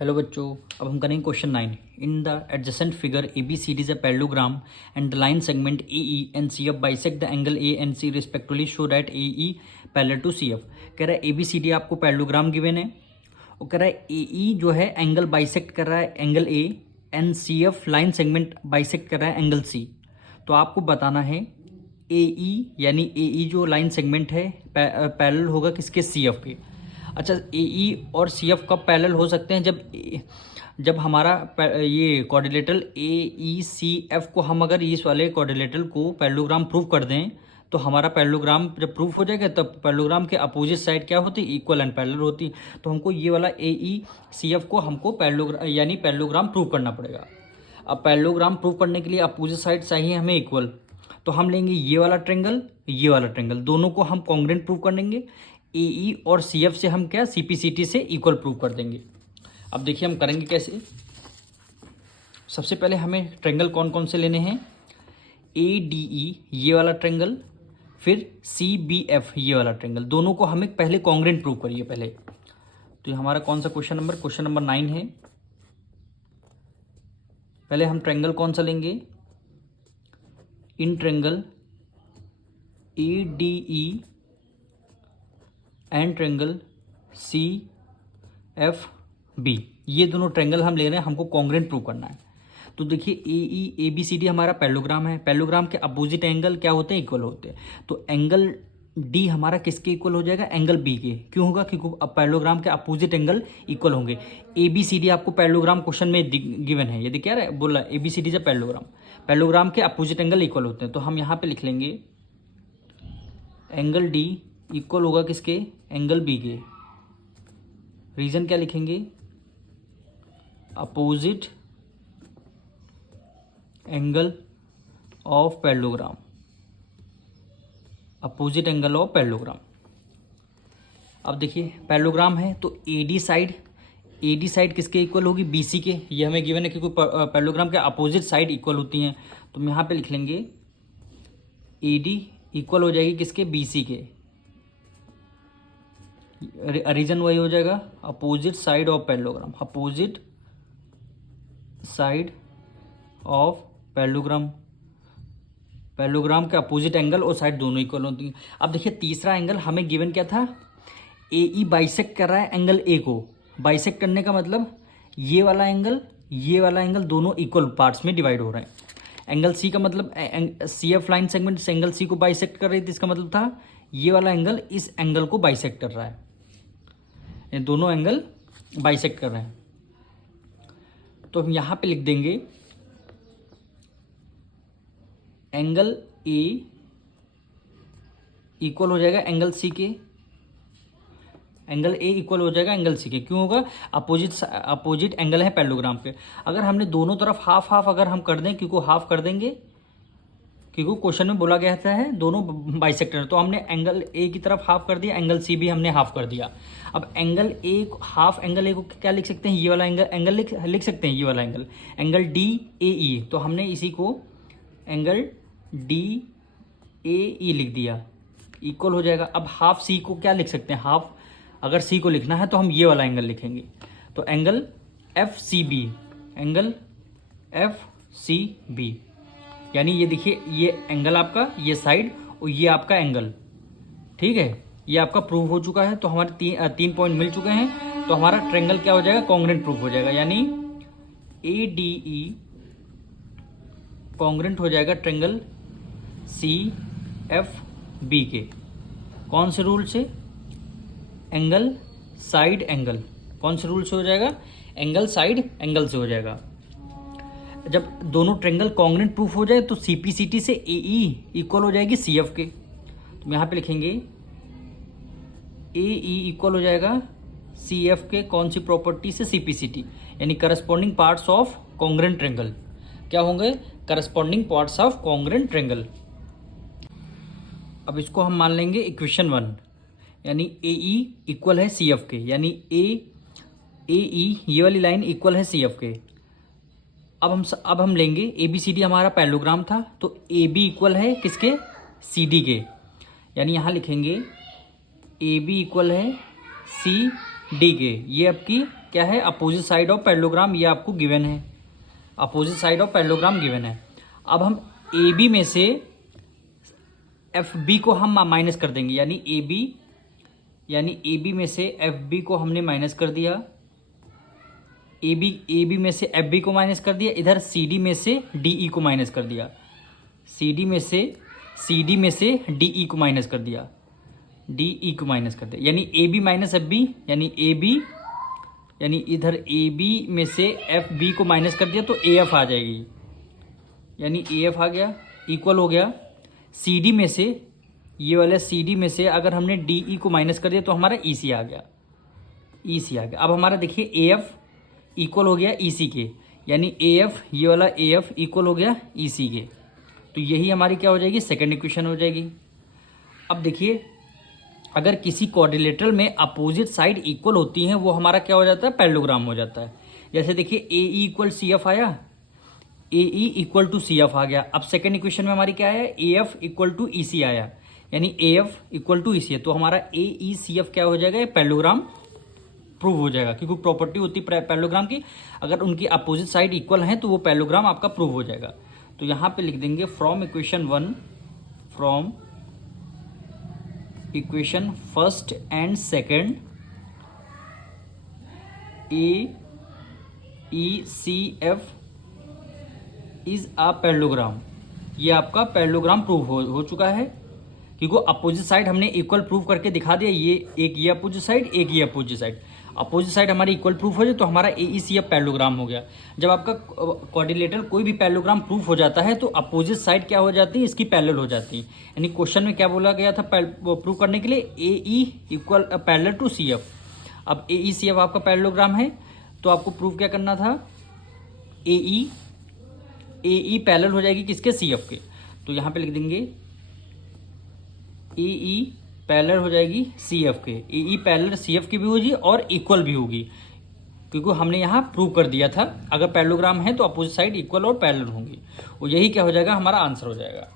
Hello बच्चों, अब हम करेंगे question 9। In the adjacent figure A B C D is a parallelogram and the line segment A E and C F bisect the angle A and C respectively show that A E parallel to C F. कह रहा है A B C D आपको parallelogram given है और कह रहा है ए ई जो है एंगल बाइसेक्ट कर रहा है angle A and C F line segment bisect कर रहा है एंगल सी। तो आपको बताना है ए ई यानी ए ई जो लाइन सेगमेंट है पैरेलल होगा किसके, सी एफ के। अच्छा, ए ई और सी एफ कब पैरेलल हो सकते हैं? जब हमारा ये quadrilateral A E C F को हम अगर इस वाले क्वाड्रिलेटरल को पैरेललोग्राम प्रूव कर दें तो हमारा पैरेललोग्राम जब प्रूफ हो जाएगा तब पैरेललोग्राम के अपोजिट साइड क्या होती है, इक्वल एंड पैरेलल होती। तो हमको ये वाला ए ई सी एफ को हमको पैरेललोग्राम यानी पैरेललोग्राम प्रूव करना पड़ेगा। अब पैरेललोग्राम प्रूव करने के लिए अपोजिट साइड चाहिए हमें इक्वल, तो हम लेंगे ये वाला ट्रेंगल, ये वाला ट्रेंगल, दोनों को हम कॉन्ग्रुएंट प्रूव कर लेंगे। ए ई और सी एफ से हम क्या सी पी सी टी से इक्वल प्रूव कर देंगे। अब देखिए हम करेंगे कैसे। सबसे पहले हमें ट्रेंगल कौन कौन से लेने हैं, ए डी ई ये वाला ट्रेंगल, फिर सी बी एफ ये वाला ट्रेंगल, दोनों को हमें पहले कॉन्ग्रुएंट प्रूव करिए पहले। तो ये हमारा कौन सा क्वेश्चन नंबर 9 है। पहले हम ट्रेंगल कौन सा लेंगे, in triangle A D E and triangle C F B, ये दोनों ट्रेंगल हम ले रहे हैं, हमको कॉन्ग्रुएंट प्रूव करना है। तो देखिए ए ई ए बी सी डी हमारा पैरेललोग्राम है, पैरेललोग्राम के अपोजिट एंगल क्या होते हैं, इक्वल होते हैं। तो एंगल डी हमारा किसके इक्वल हो जाएगा, एंगल बी के। क्यों होगा, क्योंकि पैरेललोग्राम के अपोजिट एंगल इक्वल होंगे। ए बी सी डी आपको पैरेललोग्राम क्वेश्चन में गिवन है, ये क्या है बोला, ए बी सी डी जब पैरेललोग्राम के अपोजिट एंगल इक्वल होते हैं। तो हम यहाँ पे लिख लेंगे एंगल डी इक्वल होगा किसके, एंगल बी के। रीजन क्या लिखेंगे, opposite angle of parallelogram, opposite angle of parallelogram. अब देखिए पैरेललोग्राम है तो ए डी साइड किसके इक्वल होगी, बी सी के। ये हमें गिवन है क्योंकि पैरेललोग्राम के अपोजिट साइड इक्वल होती हैं। तो हम यहाँ पे लिख लेंगे ए डी इक्वल हो जाएगी किसके, बी सी के। रीजन वही हो जाएगा, opposite side of parallelogram, opposite side of parallelogram, parallelogram के अपोजिट एंगल और साइड दोनों इक्वल होती हैं। अब देखिए तीसरा एंगल हमें गिवन क्या था, ए ई बाइसेक्ट कर रहा है एंगल ए को। बाइसेक्ट करने का मतलब ये वाला एंगल दोनों इक्वल पार्ट्स में डिवाइड हो रहे हैं। एंगल सी का मतलब सी एफ लाइन सेगमेंट से एंगल सी को बाइसेक्ट कर रही थी, इसका मतलब था ये वाला एंगल इस एंगल को बाइसेक्ट कर रहा है, ये दोनों एंगल बाइसेक्ट कर रहे हैं। तो हम यहाँ पे लिख देंगे एंगल ए इक्वल हो जाएगा एंगल सी के, एंगल ए इक्वल हो जाएगा एंगल सी के। क्यों होगा, अपोजिट एंगल है पैरेललोग्राम पे। अगर हमने दोनों तरफ हाफ हाफ अगर हम कर दें, क्योंकि हाफ कर देंगे क्योंकि क्वेश्चन में बोला गया था है दोनों बाइसेक्टर, तो हमने एंगल ए की तरफ हाफ कर दिया, एंगल सी भी हमने हाफ कर दिया। अब angle A half angle A को क्या लिख सकते हैं, ये वाला एंगल लिख सकते हैं, ये वाला एंगल डी ए ई। तो हमने इसी को एंगल डी ए ई लिख दिया, इक्वल हो जाएगा। अब हाफ सी को क्या लिख सकते हैं, हाफ अगर सी को लिखना है तो हम ये वाला एंगल लिखेंगे। तो angle F C B, angle F C B, यानी ये देखिए ये एंगल आपका, ये साइड और ये आपका एंगल, ठीक है, ये आपका प्रूव हो चुका है। तो हमारे तीन पॉइंट मिल चुके हैं। तो हमारा ट्रेंगल क्या हो जाएगा, कॉन्ग्रुएंट प्रूव हो जाएगा, यानी ए डी ई कॉन्ग्रुएंट हो जाएगा ट्रेंगल सी एफ बी के। कौन से रूल से, एंगल साइड एंगल, कौन से रूल से हो जाएगा, एंगल साइड एंगल से हो जाएगा। जब दोनों ट्रेंगल कॉन्ग्रुएंट प्रूफ हो जाए तो सी पी सी टी से ए ई इक्वल हो जाएगी सी एफ के। तो यहाँ पे लिखेंगे ए ई इक्वल हो जाएगा सी एफ के, कौन सी प्रॉपर्टी से, सी पी सी टी, यानी corresponding parts of congruent triangle क्या होंगे, corresponding parts of congruent triangle. अब इसको हम मान लेंगे इक्वेशन 1, यानी ए ई इक्वल है सी एफ के, यानी ए ई ये वाली लाइन इक्वल है सी एफ के। अब हम लेंगे ए बी सी डी हमारा पैरेललोग्राम था, तो ए बी इक्वल है किसके, सी डी के, यानी यहाँ लिखेंगे ए बी इक्वल है सी डी के, ये आपकी क्या है, अपोजिट साइड ऑफ पैरेललोग्राम, ये आपको गिवन है, opposite side of parallelogram given है। अब हम ए बी में से एफ बी को हम माइनस कर देंगे, यानी ए बी में से एफ बी को हमने माइनस कर दिया, ए बी में से एफ बी को माइनस कर दिया, इधर सी डी में से डी ई को माइनस कर दिया, सी डी में से डी ई को माइनस कर दिया, डी ई को माइनस कर दिया, यानी A B minus F B, यानी इधर ए बी में से एफ बी को माइनस कर दिया तो ए एफ आ जाएगी, यानी ए एफ आ गया, इक्वल हो गया सी डी में से, ये वाला सी डी में से अगर हमने डी ई को माइनस कर दिया तो हमारा ई सी आ गया, अब हमारा देखिए ए एफ इक्वल हो गया ई सी के, यानी ए एफ, ये वाला ए एफ इक्वल हो गया ई सी के, तो यही हमारी क्या हो जाएगी, सेकेंड इक्वेशन हो जाएगी। अब देखिए अगर किसी क्वाड्रिलेटरल में अपोजिट साइड इक्वल होती हैं वो हमारा क्या हो जाता है, पैरेललोग्राम हो जाता है। जैसे देखिए ए ई इक्वल सी एफ आया, A E equal to C F आ गया। अब सेकेंड इक्वेशन में हमारी क्या है, A F equal to E C आया, यानी A F equal to E C है, तो हमारा ए ई सी एफ क्या हो जाएगा, ये पैरेललोग्राम प्रूव हो जाएगा, क्योंकि प्रॉपर्टी होती है पैरेललोग्राम की, अगर उनकी अपोजिट साइड इक्वल हैं तो वो पैरेललोग्राम आपका प्रूव हो जाएगा। तो यहाँ पे लिख देंगे from equation first and second A E C F is a parallelogram, ये आपका पैरेललोग्राम प्रूव हो चुका है, क्योंकि अपोजिट साइड हमने इक्वल प्रूव करके दिखा दिया, ये अपोजिट साइड, एक ये अपोजिट साइड, अपोजिट साइड हमारी इक्वल प्रूफ हो जाए तो हमारा ए ई सी एफ पैरेललोग्राम हो गया। जब आपका क्वाड्रिलेटरल कोई भी पैरेललोग्राम प्रूफ हो जाता है तो अपोजिट साइड क्या हो जाती है, इसकी पैरेलल हो जाती है। यानी क्वेश्चन में क्या बोला गया था प्रूव करने के लिए, A E equal parallel to C F. अब ए ई सी एफ आपका पैरेललोग्राम है तो आपको प्रूव क्या करना था, ए ई पैरेलल हो जाएगी किसके, सी एफ के, तो यहाँ पे लिख देंगे ए ई पैरेलल हो जाएगी सी एफ के, ए ई पैरेलल सी एफ की भी होगी और इक्वल भी होगी, क्योंकि हमने यहाँ प्रूव कर दिया था अगर पैरेललोग्राम है तो अपोजिट साइड इक्वल और पैरेलल होंगी, और यही क्या हो जाएगा, हमारा आंसर हो जाएगा।